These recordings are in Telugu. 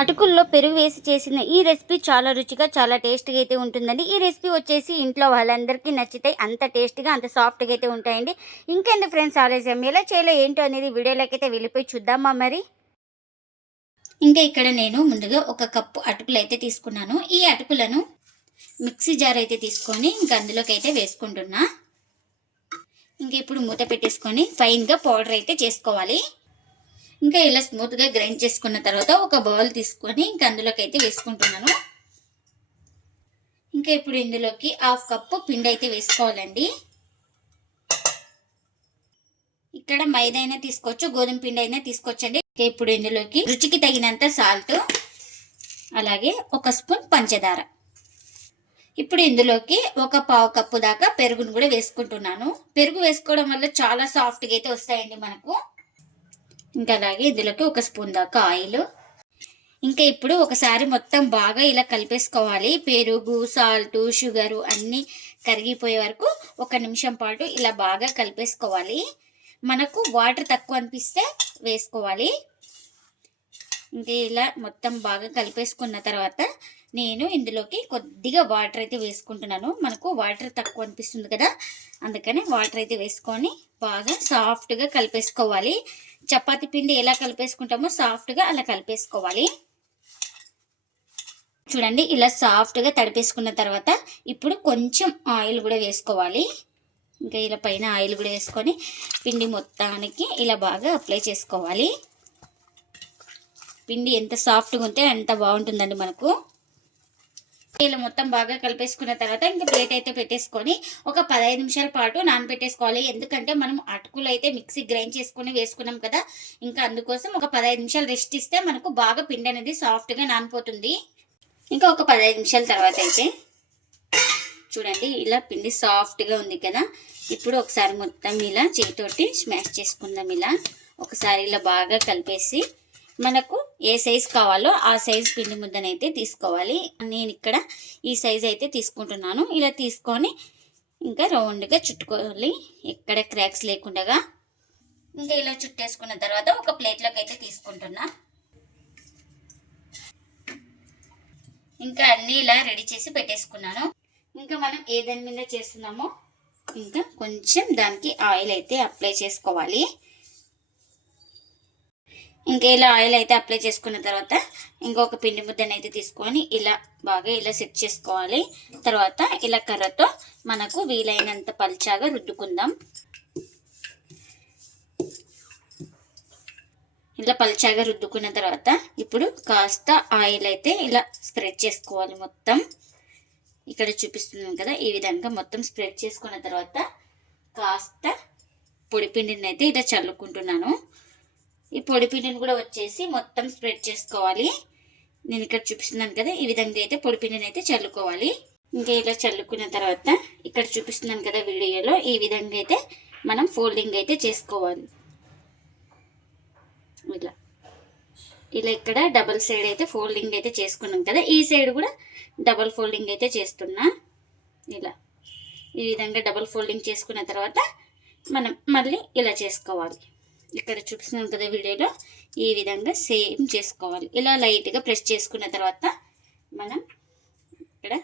అటుకుల్లో పెరుగు వేసి చేసిన ఈ రెసిపీ చాలా రుచిగా చాలా టేస్ట్గా అయితే ఉంటుందండి. ఈ రెసిపీ వచ్చేసి ఇంట్లో వాళ్ళందరికీ నచ్చితాయి. అంత టేస్ట్గా అంత సాఫ్ట్గా అయితే ఉంటాయండి. ఇంకెందుకు ఫ్రెండ్స్ ఆలస్యం, ఎలా చేయాలో ఏంటో అనేది వీడియోలోకి అయితే వెళ్ళిపోయి చూద్దామా మరి. ఇంకా ఇక్కడ నేను ముందుగా 1 కప్పు అటుకులు అయితే తీసుకున్నాను. ఈ అటుకులను మిక్సీ జార్ అయితే తీసుకొని ఇంకా అందులోకి అయితే వేసుకుంటున్నా. ఇంకా ఇప్పుడు మూత పెట్టేసుకొని ఫైన్గా పౌడర్ అయితే చేసుకోవాలి. ఇంకా ఇలా స్మూత్గా గ్రైండ్ చేసుకున్న తర్వాత ఒక బౌల్ తీసుకొని ఇంకా అందులోకి అయితే వేసుకుంటున్నాను. ఇంకా ఇప్పుడు ఇందులోకి 1/2 కప్పు పిండి అయితే వేసుకోవాలండి. ఇక్కడ మైదా అయినా తీసుకోవచ్చు, గోధుమ పిండి అయినా తీసుకోవచ్చండి. ఇప్పుడు ఇందులోకి రుచికి తగినంత సాల్ట్, అలాగే 1 స్పూన్ పంచదార. ఇప్పుడు ఇందులోకి 1/4 కప్పు దాకా పెరుగును కూడా వేసుకుంటున్నాను. పెరుగు వేసుకోవడం వల్ల చాలా సాఫ్ట్గా అయితే వస్తాయండి మనకు. ఇంకా అలాగే ఇందులోకి 1 స్పూన్ దాకా ఆయిల్. ఇంకా ఇప్పుడు ఒకసారి మొత్తం బాగా ఇలా కలిపేసుకోవాలి. పెరుగు, సాల్ట్, షుగరు అన్నీ కరిగిపోయే వరకు 1 నిమిషం పాటు ఇలా బాగా కలిపేసుకోవాలి. మనకు వాటర్ తక్కువ అనిపిస్తే వేసుకోవాలి. ఇంకా ఇలా మొత్తం బాగా కలిపేసుకున్న తర్వాత నేను ఇందులోకి కొద్దిగా వాటర్ అయితే వేసుకుంటున్నాను. మనకు వాటర్ తక్కువ అనిపిస్తుంది కదా, అందుకని వాటర్ అయితే వేసుకొని బాగా సాఫ్ట్గా కలిపేసుకోవాలి. చపాతీ పిండి ఎలా కలిపేసుకుంటామో సాఫ్ట్గా అలా కలిపేసుకోవాలి. చూడండి, ఇలా సాఫ్ట్గా తడిపేసుకున్న తర్వాత ఇప్పుడు కొంచెం ఆయిల్ కూడా వేసుకోవాలి. ఇంకా ఇలా పైన ఆయిల్ కూడా వేసుకొని పిండి మొత్తానికి ఇలా బాగా అప్లై చేసుకోవాలి. పిండి ఎంత సాఫ్ట్గా ఉంటే అంత బాగుంటుందండి మనకు. ఇలా మొత్తం బాగా కలిపేసుకున్న తర్వాత ఇంకా ప్లేట్ అయితే పెట్టేసుకొని ఒక 15 నిమిషాల పాటు నానబెట్టేసుకోవాలి. ఎందుకంటే మనం అటుకులు అయితే మిక్సీ గ్రైండ్ చేసుకుని వేసుకున్నాం కదా, ఇంకా అందుకోసం ఒక 15 నిమిషాలు రెస్ట్ ఇస్తే మనకు బాగా పిండి అనేది సాఫ్ట్గా నానిపోతుంది. ఇంకా ఒక 15 నిమిషాల తర్వాత అయితే చూడండి, ఇలా పిండి సాఫ్ట్గా ఉంది కదా. ఇప్పుడు ఒకసారి మొత్తం ఇలా చేతితోటి స్మాష్ చేసుకుందాం. ఇలా ఒకసారి ఇలా బాగా కలిపేసి మనకు ఏ సైజు కావాలో ఆ సైజు పిండి ముద్దనైతే తీసుకోవాలి. నేను ఇక్కడ ఈ సైజు అయితే తీసుకుంటున్నాను. ఇలా తీసుకొని ఇంకా రౌండ్గా చుట్టుకోవాలి, ఎక్కడ క్రాక్స్ లేకుండా. ఇంకా ఇలా చుట్టేసుకున్న తర్వాత ఒక ప్లేట్లోకి అయితే తీసుకుంటున్నా. ఇంకా అన్నీ ఇలా రెడీ చేసి పెట్టేసుకున్నాను. ఇంకా మనం ఏ దాని మీద చేస్తున్నామో ఇంకా కొంచెం దానికి ఆయిల్ అయితే అప్లై చేసుకోవాలి. ఇంకా ఇలా ఆయిల్ అయితే అప్లై చేసుకున్న తర్వాత ఇంకొక పిండి ముద్దను అయితే తీసుకొని ఇలా బాగా ఇలా సెట్ చేసుకోవాలి. తర్వాత ఇలా కర్రతో మనకు వీలైనంత పల్చాగా రుద్దుకుందాం. ఇలా పల్చాగా రుద్దుకున్న తర్వాత ఇప్పుడు కాస్త ఆయిల్ అయితే ఇలా స్ప్రెడ్ చేసుకోవాలి మొత్తం. ఇక్కడ చూపిస్తున్నాను కదా, ఈ విధంగా మొత్తం స్ప్రెడ్ చేసుకున్న తర్వాత కాస్త పొడిపిండిని అయితే ఇలా చల్లుకుంటున్నాను. ఈ పొడిపిండిని కూడా వచ్చేసి మొత్తం స్ప్రెడ్ చేసుకోవాలి. నేను ఇక్కడ చూపిస్తున్నాను కదా, ఈ విధంగా అయితే పొడిపిండిని అయితే చల్లుకోవాలి. ఇంకా ఇలా చల్లుకున్న తర్వాత ఇక్కడ చూపిస్తున్నాను కదా వీడియోలో, ఈ విధంగా అయితే మనం ఫోల్డింగ్ అయితే చేసుకోవాలి. ఇలా ఇలా ఇక్కడ డబల్ సైడ్ అయితే ఫోల్డింగ్ అయితే చేసుకున్నాం కదా, ఈ సైడ్ కూడా డబల్ ఫోల్డింగ్ అయితే చేస్తున్నా. ఇలా ఈ విధంగా డబల్ ఫోల్డింగ్ చేసుకున్న తర్వాత మనం మళ్ళీ ఇలా చేసుకోవాలి. ఇక్కడ చూపిస్తున్నాం కదా వీడియోలో, ఈ విధంగా సేమ్ చేసుకోవాలి. ఇలా లైట్గా ప్రెస్ చేసుకున్న తర్వాత మనం ఇక్కడ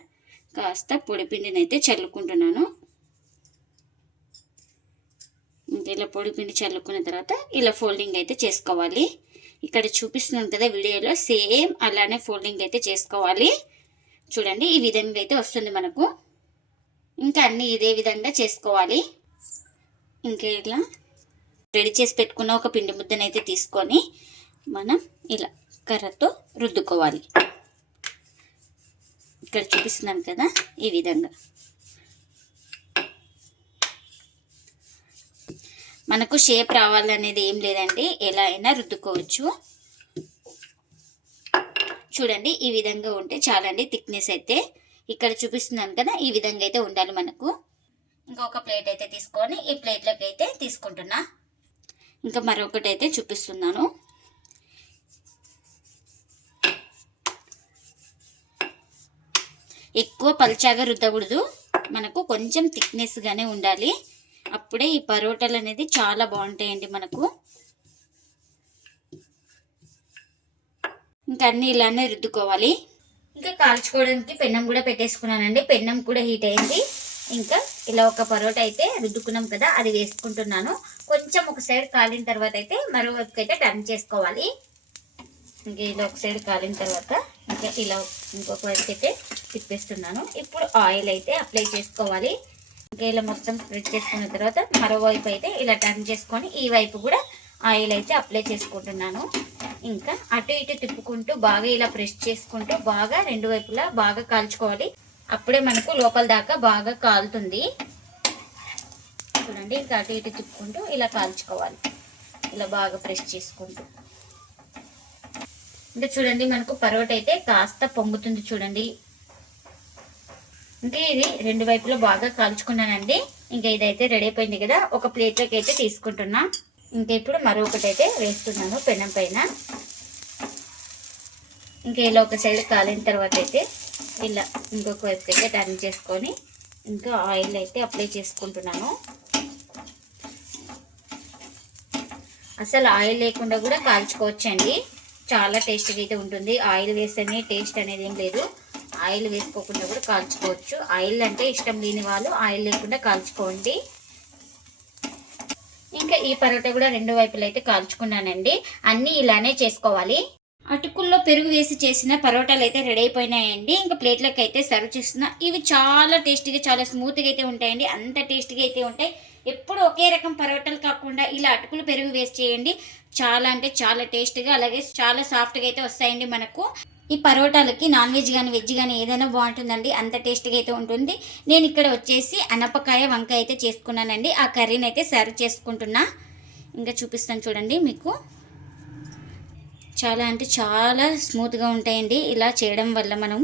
కాస్త పొడిపిండిని అయితే చల్లుకుంటున్నాను. ఇలా పొడిపిండి చల్లుకున్న తర్వాత ఇలా ఫోల్డింగ్ అయితే చేసుకోవాలి. ఇక్కడ చూపిస్తున్నాం కదా వీడియోలో, సేమ్ అలానే ఫోల్డింగ్ అయితే చేసుకోవాలి. చూడండి, ఈ విధంగా అయితే వస్తుంది మనకు. ఇంకా అన్నీ ఇదే విధంగా చేసుకోవాలి. ఇంకా ఇలా రెడీ చేసి పెట్టుకున్న ఒక పిండి ముద్దను అయితే తీసుకొని మనం ఇలా కర్రతో రుద్దుకోవాలి. ఇక్కడ చూపిస్తున్నాను కదా, ఈ విధంగా మనకు షేప్ రావాలనేది ఏం లేదండి, ఎలా అయినా రుద్దుకోవచ్చు. చూడండి, ఈ విధంగా ఉంటే చాలండి థిక్నెస్ అయితే. ఇక్కడ చూపిస్తున్నాను కదా, ఈ విధంగా అయితే ఉండాలి మనకు. ఇంకొక ప్లేట్ అయితే తీసుకొని ఈ ప్లేట్లోకి అయితే తీసుకుంటున్నా. ఇంకా మరొకటి అయితే చూపిస్తున్నాను. ఎక్కువ పల్చాగా రుద్దకూడదు, మనకు కొంచెం థిక్నెస్గానే ఉండాలి. అప్పుడే ఈ పరోటాలు అనేది చాలా బాగుంటాయండి మనకు. ఇంకా అన్నీ ఇలానే రుద్దుకోవాలి. ఇంకా కాల్చుకోవడానికి పెన్నం కూడా పెట్టేసుకున్నానండి. పెన్నం కూడా హీట్ అయింది. ఇంకా ఇలా ఒక పరోటా అయితే రుద్దుకున్నాం కదా, అది వేసుకుంటున్నాను. కొంచెం ఒక సైడ్ కాలిన తర్వాత అయితే మరోవైపుకి అయితే టర్న్ చేసుకోవాలి. ఇంకా ఇలా ఒక సైడ్ కాలిన తర్వాత ఇంకా ఇలా ఇంకొక వైపు అయితే తిప్పేస్తున్నాను. ఇప్పుడు ఆయిల్ అయితే అప్లై చేసుకోవాలి. ఇంకా ఇలా మొత్తం స్ప్రెడ్ చేసుకున్న తర్వాత మరోవైపు అయితే ఇలా టర్న్ చేసుకొని ఈ వైపు కూడా ఆయిల్ అయితే అప్లై చేసుకుంటున్నాను. ఇంకా అటు ఇటు తిప్పుకుంటూ బాగా ఇలా ప్రెస్ చేసుకుంటూ బాగా రెండు వైపులా బాగా కాల్చుకోవాలి. అప్పుడే మనకు లోపల దాకా బాగా కాలుతుంది. చూడండి, ఇంకా అటు ఇటు తిప్పుకుంటూ ఇలా కాల్చుకోవాలి. ఇలా బాగా ప్రెస్ చేసుకుంటూ ఇంకా చూడండి మనకు పరోటా అయితే కాస్త పొంగుతుంది చూడండి. ఇంకా ఇది రెండు వైపులా బాగా కాల్చుకున్నానండి. ఇంకా ఇదైతే రెడీ అయిపోయింది కదా, ఒక ప్లేట్లోకి అయితే తీసుకుంటున్నా. ఇంకా ఇప్పుడు మరొకటి అయితే వేస్తున్నాను పెనం పైన. ఇంకా ఇలా ఒక సైడ్ కాలిన తర్వాత అయితే ఇలా ఇంకొక వైపు అయితే టర్న్ చేసుకొని ఇంకా ఆయిల్ అయితే అప్లై చేసుకుంటున్నాను. అసలు ఆయిల్ లేకుండా కూడా కాల్చుకోవచ్చండి, చాలా టేస్ట్గా అయితే ఉంటుంది. ఆయిల్ వేస్తేనే టేస్ట్ అనేది ఏం లేదు, ఆయిల్ వేసుకోకుండా కూడా కాల్చుకోవచ్చు. ఆయిల్ అంటే ఇష్టం లేని వాళ్ళు ఆయిల్ లేకుండా కాల్చుకోండి. ఇంకా ఈ పరోటా కూడా రెండు వైపులు అయితే కాల్చుకున్నానండి. అన్నీ ఇలానే చేసుకోవాలి. అటుకుల్లో పెరుగు వేసి చేసిన పరోటాలు అయితే రెడీ అయిపోయినాయండి. ఇంకా ప్లేట్లోకి అయితే సర్వ్ చేస్తున్నా. ఇవి చాలా టేస్టీగా చాలా స్మూత్గా అయితే ఉంటాయండి, అంత టేస్టీగా అయితే ఉంటాయి. ఎప్పుడు ఒకే రకం పరోటాలు కాకుండా ఇలా అటుకులు పెరుగు వేసి చేయండి, చాలా అంటే చాలా టేస్ట్గా అలాగే చాలా సాఫ్ట్గా అయితే వస్తాయండి మనకు. ఈ పరోటాలకి నాన్ వెజ్ కానీ వెజ్ కానీ ఏదైనా బాగుంటుందండి, అంత టేస్ట్గా అయితే ఉంటుంది. నేను ఇక్కడ వచ్చేసి అనపకాయ వంకాయ అయితే చేసుకున్నానండి. ఆ కర్రీని అయితే సర్వ్ చేసుకుంటున్నా. ఇంకా చూపిస్తాను చూడండి మీకు. చాలా అంటే చాలా స్మూత్గా ఉంటాయండి ఇలా చేయడం వల్ల మనం.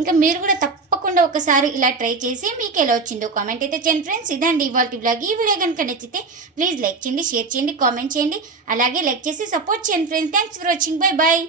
ఇంకా మీరు కూడా తప్పకుండా ఒకసారి ఇలా ట్రై చేసి మీకు ఎలా వచ్చిందో కామెంట్ అయితే చేయండి ఫ్రెండ్స్. ఇదండి ఇవాళ బ్లాగ్. ఈ వీడియో కనుక నచ్చితే ప్లీజ్ లైక్ చేయండి, షేర్ చేయండి, కామెంట్ చేయండి, అలాగే లైక్ చేసి సపోర్ట్ చేయండి friends. Thanks for watching. Bye bye.